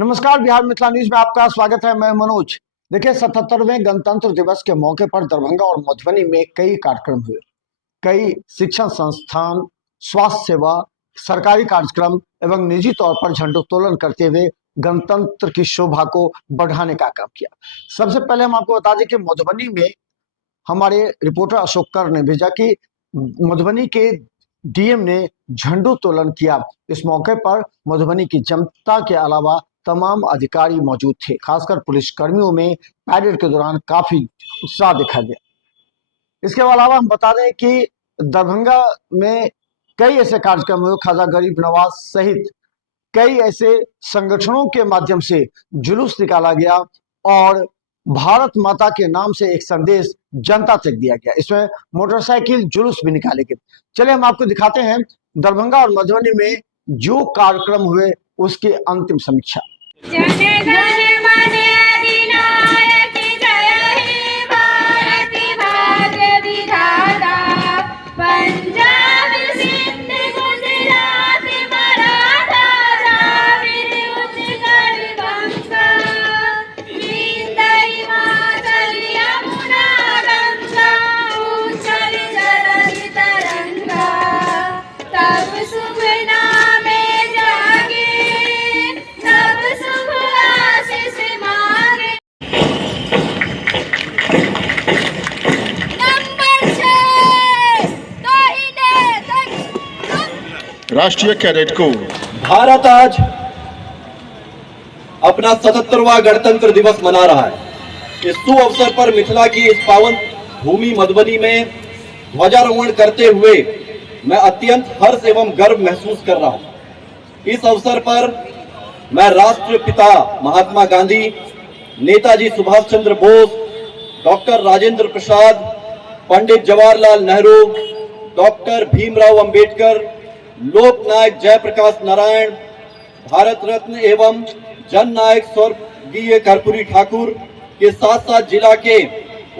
नमस्कार, बिहार मिथिला न्यूज में आपका स्वागत है। मैं मनोज। देखिए, 77वें गणतंत्र दिवस के मौके पर दरभंगा और मधुबनी में कई कार्यक्रम हुए। कई शिक्षण संस्थान, स्वास्थ्य सेवा, सरकारी कार्यक्रम एवं निजी तौर पर झंडोत्तोलन करते हुए गणतंत्र की शोभा को बढ़ाने का काम किया। सबसे पहले हम आपको बता दें कि मधुबनी में हमारे रिपोर्टर अशोक कर ने भेजा कि मधुबनी के डीएम ने झंडोत्तोलन किया। इस मौके पर मधुबनी की जनता के अलावा तमाम अधिकारी मौजूद थे। खासकर पुलिस कर्मियों में पैरेड के दौरान काफी उत्साह देखा गया। इसके अलावा हम बता दें कि दरभंगा में कई ऐसे कार्यक्रम हुए। ख्वाजा गरीब नवाज सहित कई ऐसे संगठनों के माध्यम से जुलूस निकाला गया और भारत माता के नाम से एक संदेश जनता तक दिया गया। इसमें मोटरसाइकिल जुलूस भी निकाले गए। चलिए हम आपको दिखाते हैं दरभंगा और मधुबनी में जो कार्यक्रम हुए उसकी अंतिम समीक्षा। राष्ट्रीय कैडेट कोर। भारत आज अपना 77वां गणतंत्र दिवस मना रहा है। इस सुअवसर पर मिथिला की इस पावन भूमि मधुबनी में ध्वजारोहण करते हुए मैं अत्यंत हर्ष एवं गर्व महसूस कर रहा हूं। इस अवसर पर मैं राष्ट्रपिता महात्मा गांधी, नेताजी सुभाष चंद्र बोस, डॉक्टर राजेंद्र प्रसाद, पंडित जवाहरलाल नेहरू, डॉक्टर भीमराव अंबेडकर, लोकनायक जयप्रकाश नारायण, भारत रत्न एवं जननायक स्वर्गीय कर्पूरी ठाकुर के साथ साथ जिला के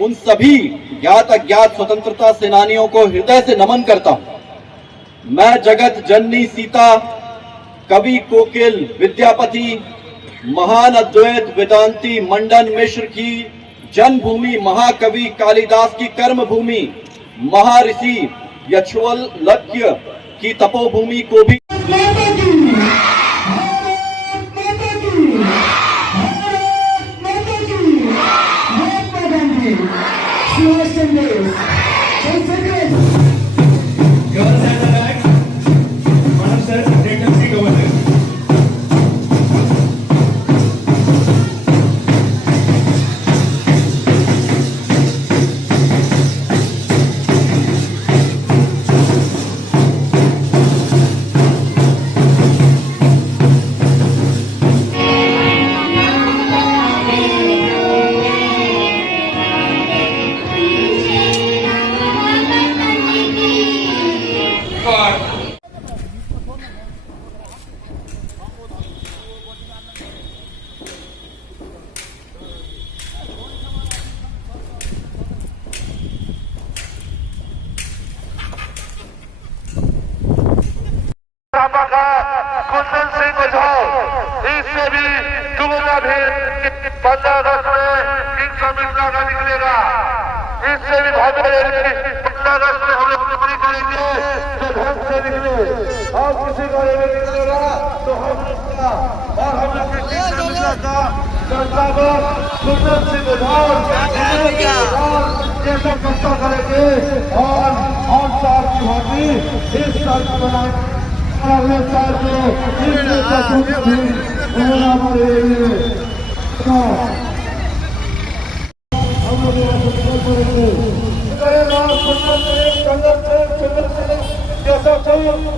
उन सभी ज्ञात अज्ञात स्वतंत्रता सेनानियों को हृदय से नमन करता हूं। मैं जगत जननी सीता, कवि कोकिल विद्यापति, महान अद्वैत वेदांती मंडन मिश्र की जन्मभूमि, महाकवि कालिदास की कर्मभूमि, महर्षि यक्षवल्क्य की तपोभूमि को भी कुंदन सिंह बुझाओ, इससे भी दुगना भी 15 अगस्त में इनका मिलना का निकलेगा। इससे भी भागे 15 अगस्त में हम लोग निकलेंगे जो ढंग से निकले और किसी का निकलेगा तो हम और हम लोग किसी का संस्थापक कुंदन सिंह बुझाओ ये सब कष्ट करेंगे और साल की भागी इस साल को बनाएंगे। अगले साल को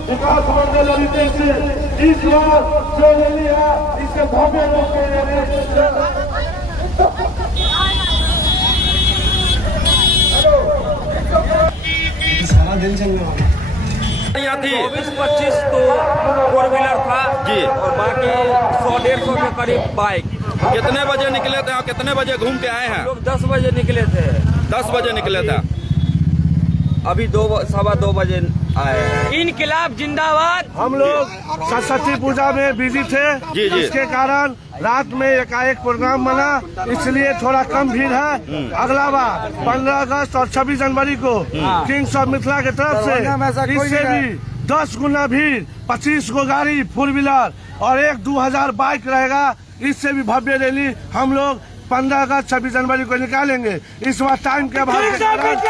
विकास बढ़ने लगी से इस बार जो रैली है इसे भव्य रूप सारा दिन चलने वाला 24-25 तो 4 व्हीलर था जी और बाकी 100-150 के करीब बाइक। कितने बजे निकले थे और कितने बजे घूम के आए हैं? लोग 10 बजे निकले थे। 10 बजे निकले थे। अभी 2-2:15 बजे आए हैं। इनकलाब जिंदाबाद। हम लोग सरस्वती पूजा में बिजी थे जी जी। इसके कारण रात में एकाएक प्रोग्राम बना, इसलिए थोड़ा कम भीड़ है। अगला बार 15 अगस्त और 26 जनवरी को किंग्स ऑफ मिथिला की तरफ से इससे भी 10 गुना भीड़, 25 गो गाड़ी 4 व्हीलर और 1-2000 बाइक रहेगा। इससे भी भव्य रैली हम लोग 15 अगस्त 26 जनवरी को निकालेंगे। इस बार टाइम के अभाव के कारण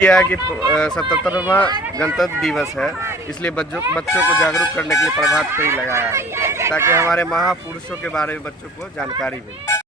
यह है कि 77वां गणतंत्र दिवस है, इसलिए बच्चों को जागरूक करने के लिए प्रभात फेरी लगाया है ताकि हमारे महापुरुषों के बारे में बच्चों को जानकारी मिले।